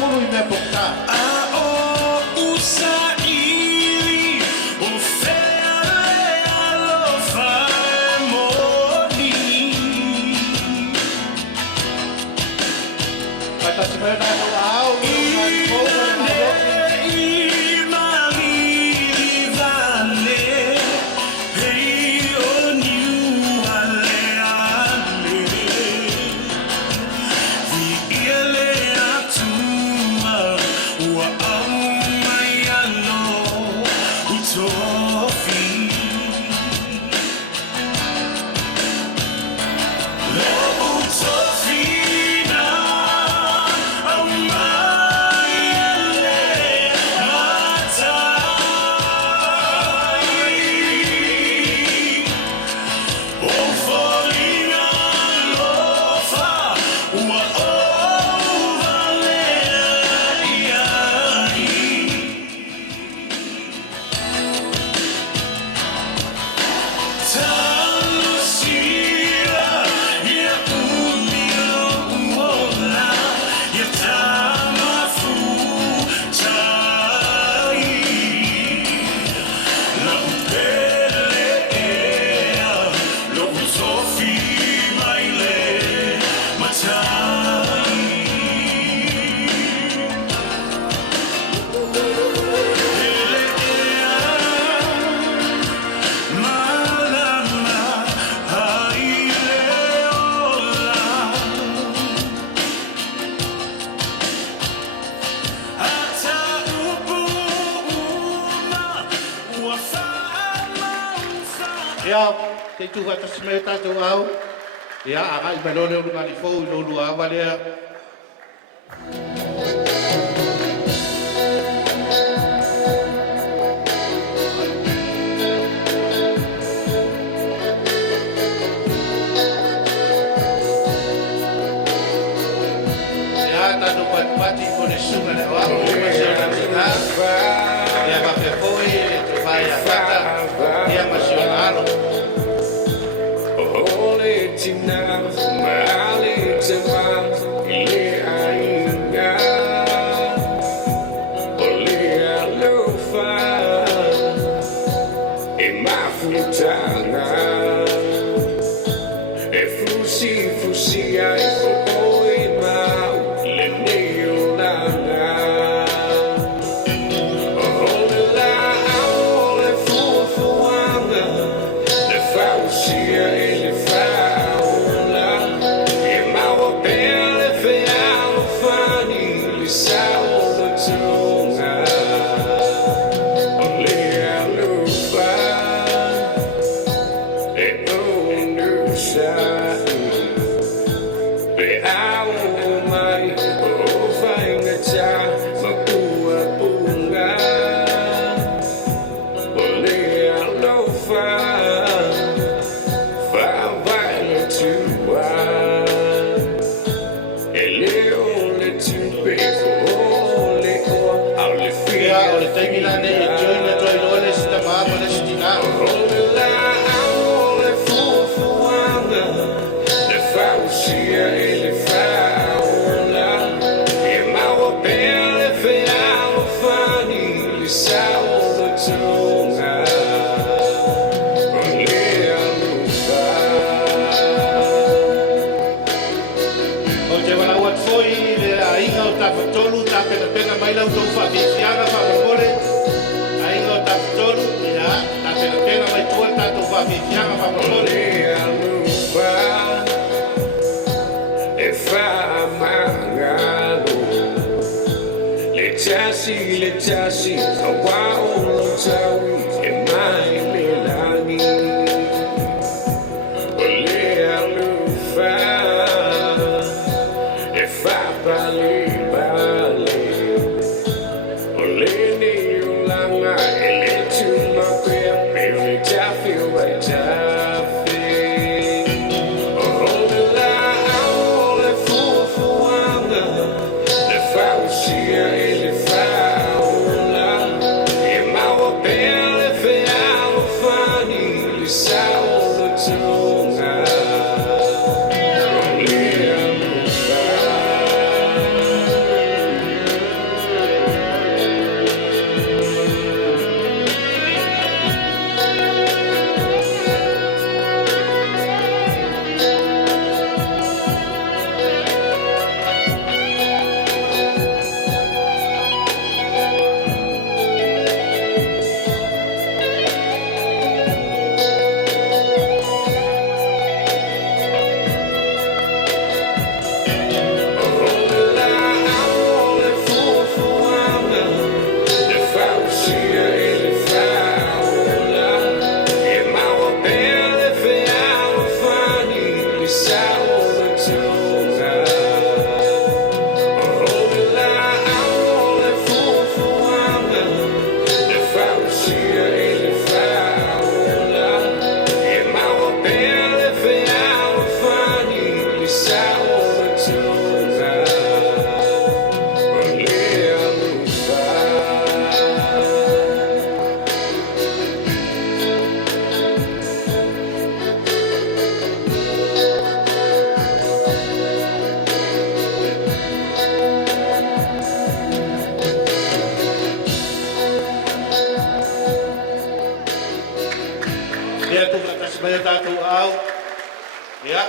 fulu i me pokta. Ia, te tu vai tas me ta tu au. Ia, aga I melone o ngani fo I lo lua wale. Ia, ta tu pati ko ne sunga ne wa. Ia, va pe foi tu vai a kata. Ia, masionaro. Now, my lips and mouth, ainda, olha no far, e ma futana, e fusi ai foi mal, le neo lana, olha lá, olha fuana, le fausia e le Tafatolu, tapena mai lau tau whavifianga whamamore. Aingo Tafatolu, ia, tapena mai tua tātou whavifianga whamamore. E whamangalo, le tasi, a wao tawi, e mai le langi. Ole alufa, e whapale. Lea tu ka tas mai tātou au. Ia.